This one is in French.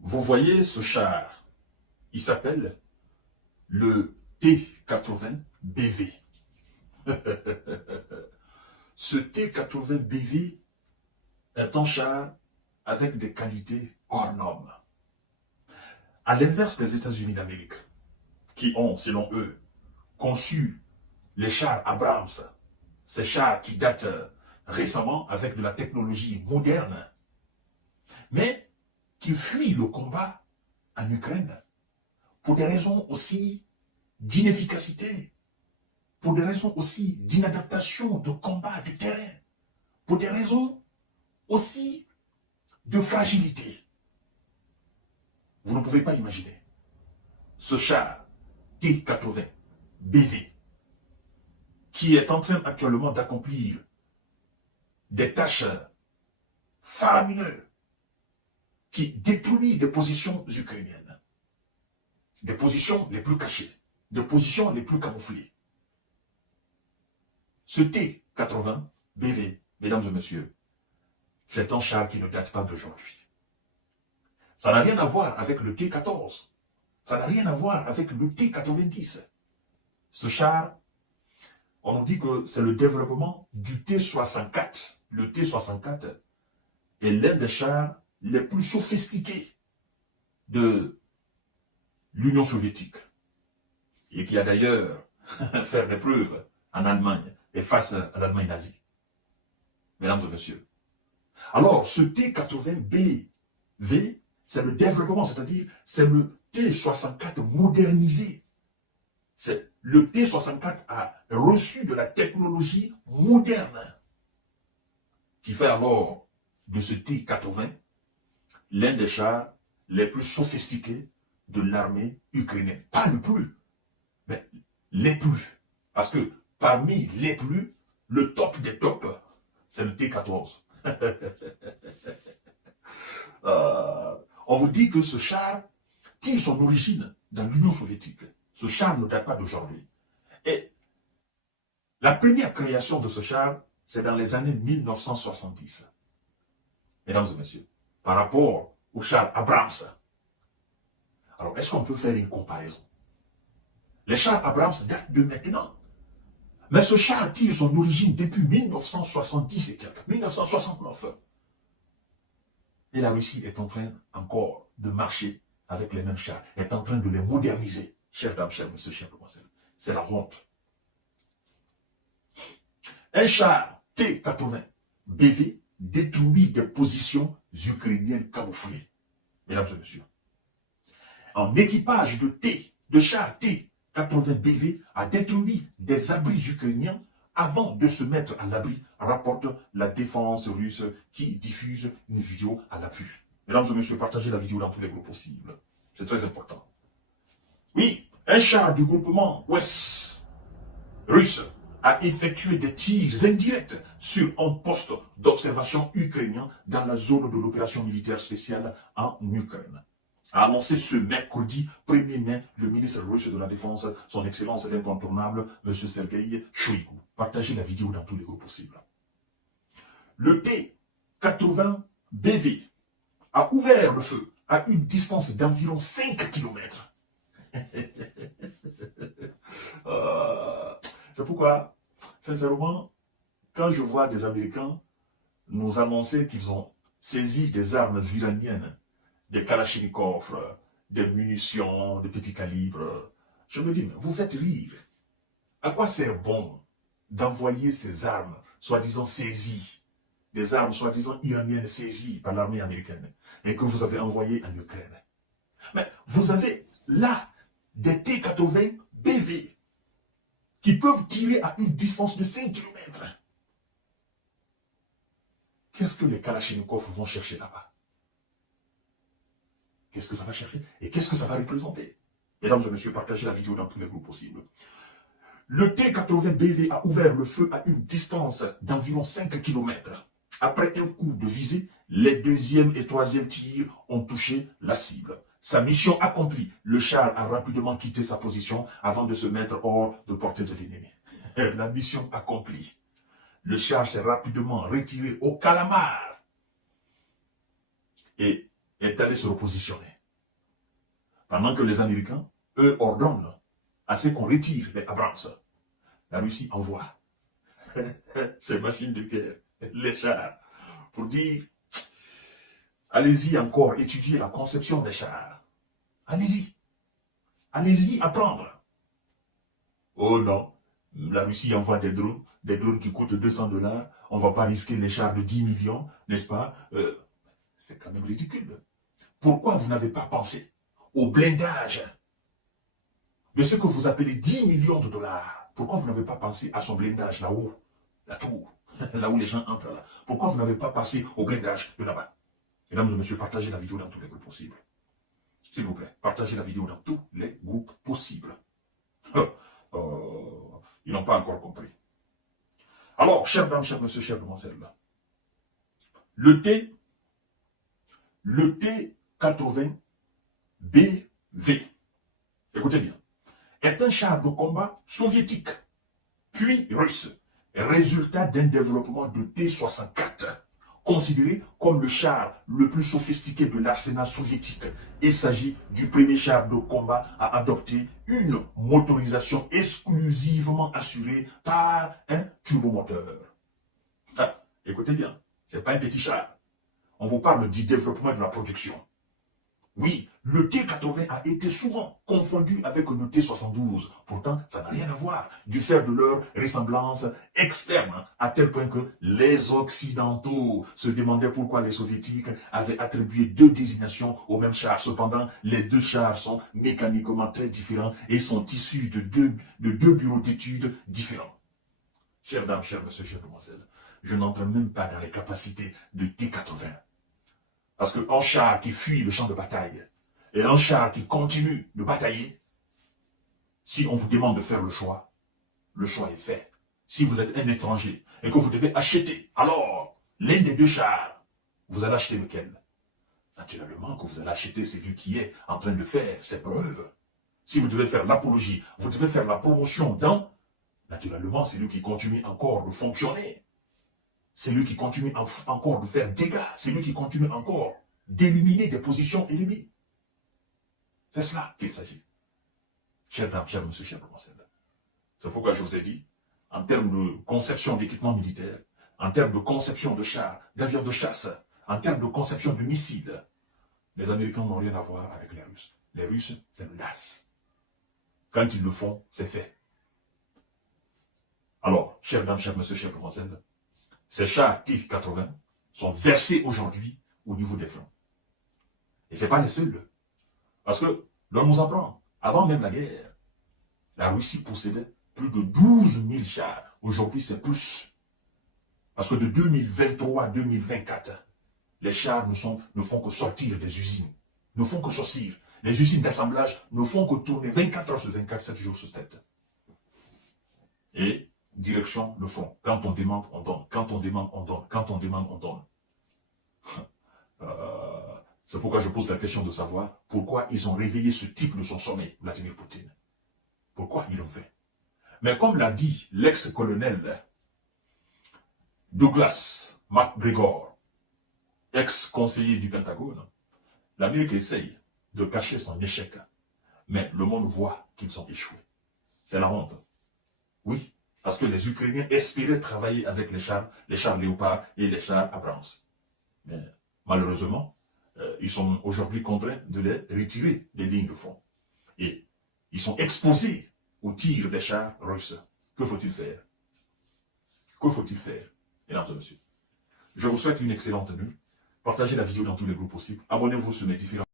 Vous voyez ce char, il s'appelle le T80BV. Ce T80BV est un char avec des qualités hors normes. À l'inverse des États-Unis d'Amérique, qui ont, selon eux, conçu les chars Abrams, ces chars qui datent récemment avec de la technologie moderne, mais qui fuient le combat en Ukraine pour des raisons aussi d'inefficacité, pour des raisons aussi d'inadaptation de combat de terrain, pour des raisons aussi de fragilité. Vous ne pouvez pas imaginer ce char T80 BV qui est en train actuellement d'accomplir des tâches faramineuses qui détruisent des positions ukrainiennes, des positions les plus cachées, des positions les plus camouflées. Ce T80 BV, mesdames et messieurs, c'est un char qui ne date pas d'aujourd'hui. Ça n'a rien à voir avec le T14. Ça n'a rien à voir avec le T90. Ce char, on nous dit que c'est le développement du T64. Le T64 est l'un des chars les plus sophistiqués de l'Union soviétique. Et qui a d'ailleurs fait des preuves en Allemagne et face à l'Allemagne nazie. Mesdames et messieurs. Alors, ce T80BV, c'est le développement, c'est-à-dire c'est le T64 modernisé. Le T64 a reçu de la technologie moderne qui fait alors de ce T80 l'un des chars les plus sophistiqués de l'armée ukrainienne. Pas le plus, mais les plus. Parce que parmi les plus, le top des tops, c'est le T14. On vous dit que ce char tire son origine dans l'Union soviétique. Ce char ne date pas d'aujourd'hui. Et la première création de ce char, c'est dans les années 1970. Mesdames et messieurs, par rapport au char Abrams. Alors, est-ce qu'on peut faire une comparaison? Les chars Abrams datent de maintenant. Mais ce char tire son origine depuis 1970 et quelques, 1969. Et la Russie est en train encore de marcher avec les mêmes chars, est en train de les moderniser. Chers dames, chers messieurs, chers demoiselles, c'est la honte. Un char T80 BV détruit des positions ukrainiennes camouflées. Mesdames et messieurs. Un équipage de char T80 BV a détruit des abris ukrainiens avant de se mettre à l'abri, rapporte la défense russe qui diffuse une vidéo à l'appui. Mesdames et messieurs, partagez la vidéo dans tous les groupes possibles. C'est très important. Oui, un char du groupement ouest russe a effectué des tirs indirects sur un poste d'observation ukrainien dans la zone de l'opération militaire spéciale en Ukraine. A annoncé ce mercredi 1er mai le ministre russe de la Défense, son excellence l'incontournable, M. Sergei Shoigu. Partagez la vidéo dans tous les groupes possibles. Le T-80BV a ouvert le feu à une distance d'environ 5 km. C'est pourquoi, sincèrement, quand je vois des Américains nous annoncer qu'ils ont saisi des armes iraniennes, des kalachnikovs, des munitions de petit calibre, je me dis, mais vous faites rire. À quoi sert bon d'envoyer ces armes, soi-disant saisies, des armes soi-disant iraniennes saisies par l'armée américaine, et que vous avez envoyées en Ukraine? Mais vous avez là des T-80 BV qui peuvent tirer à une distance de 5 km. Qu'est-ce que les kalachnikovs vont chercher là-bas? Qu'est-ce que ça va chercher? Et qu'est-ce que ça va représenter? Mesdames et messieurs, partagez la vidéo dans tous les groupes possibles. Le T-80BV a ouvert le feu à une distance d'environ 5 km. Après un coup de visée, les deuxième et troisième tirs ont touché la cible. Sa mission accomplie, le char a rapidement quitté sa position avant de se mettre hors de portée de l'ennemi. La mission accomplie. Le char s'est rapidement retiré au calamar. Et est allé se repositionner. Pendant que les Américains, eux, ordonnent à ce qu'on retire les Abrams. La Russie envoie ces machines de guerre, les chars, pour dire, allez-y encore étudier la conception des chars. Allez-y. Allez-y apprendre. Oh non, la Russie envoie des drones qui coûtent 200 $. On ne va pas risquer les chars de 10 millions, n'est-ce pas? C'est quand même ridicule. Pourquoi vous n'avez pas pensé au blindage de ce que vous appelez 10 millions de $? Pourquoi vous n'avez pas pensé à son blindage là-haut, la tour, là où les gens entrent là? Pourquoi vous n'avez pas pensé au blindage de là-bas? Mesdames et messieurs, partagez la vidéo dans tous les groupes possibles. S'il vous plaît, partagez la vidéo dans tous les groupes possibles. Ils n'ont pas encore compris. Alors, chers dames, chers messieurs, chers demoiselles, le T-80BV, écoutez bien, est un char de combat soviétique, puis russe, résultat d'un développement de T-64, considéré comme le char le plus sophistiqué de l'arsenal soviétique. Il s'agit du premier char de combat à adopter une motorisation exclusivement assurée par un turbomoteur. Ah, écoutez bien, ce n'est pas un petit char. On vous parle du développement de la production. Oui, le T-80 a été souvent confondu avec le T-72. Pourtant, ça n'a rien à voir du fait de leur ressemblance externe, à tel point que les Occidentaux se demandaient pourquoi les Soviétiques avaient attribué deux désignations au même char. Cependant, les deux chars sont mécaniquement très différents et sont issus de deux bureaux d'études différents. Chères dames, chers messieurs, chères demoiselles, je n'entre même pas dans les capacités de T-80. Parce qu'un char qui fuit le champ de bataille et un char qui continue de batailler, si on vous demande de faire le choix est fait. Si vous êtes un étranger et que vous devez acheter, alors, l'un des deux chars, vous allez acheter lequel? Naturellement que vous allez acheter celui qui est en train de faire ses preuves. Si vous devez faire l'apologie, vous devez faire la promotion dans, naturellement, c'est lui qui continue encore de fonctionner. C'est lui qui continue encore de faire dégâts. C'est lui qui continue encore d'éliminer des positions ennemies. C'est cela qu'il s'agit. Chers dames, chers messieurs, chers demoiselles. C'est pourquoi je vous ai dit, en termes de conception d'équipement militaire, en termes de conception de chars, d'avions de chasse, en termes de conception de missiles, les Américains n'ont rien à voir avec les Russes. Les Russes, c'est l'as. Quand ils le font, c'est fait. Alors, chers dames, chers messieurs, chers demoiselles, ces chars T-80 sont versés aujourd'hui au niveau des fronts. Et ce n'est pas les seuls. Parce que l'on nous apprend, avant même la guerre, la Russie possédait plus de 12 000 chars. Aujourd'hui, c'est plus. Parce que de 2023 à 2024, les chars ne font que sortir des usines. Ne font que sortir. Les usines d'assemblage ne font que tourner 24 heures sur 24, 7 jours sur 7. Et direction le front. Quand on demande, on donne. Quand on demande, on donne. Quand on demande, on donne. C'est pourquoi je pose la question de savoir pourquoi ils ont réveillé ce type de son sommeil, Vladimir Poutine. Pourquoi ils l'ont fait? Mais comme l'a dit l'ex-colonel Douglas MacGregor, ex-conseiller du Pentagone, l'Amérique essaye de cacher son échec. Mais le monde voit qu'ils ont échoué. C'est la honte. Oui. Parce que les Ukrainiens espéraient travailler avec les chars Léopard et les chars Abrams. Mais malheureusement, ils sont aujourd'hui contraints de les retirer des lignes de front. Et ils sont exposés aux tirs des chars russes. Que faut-il faire? Que faut-il faire, mesdames et messieurs? Je vous souhaite une excellente nuit. Partagez la vidéo dans tous les groupes possibles. Abonnez-vous sur mes différents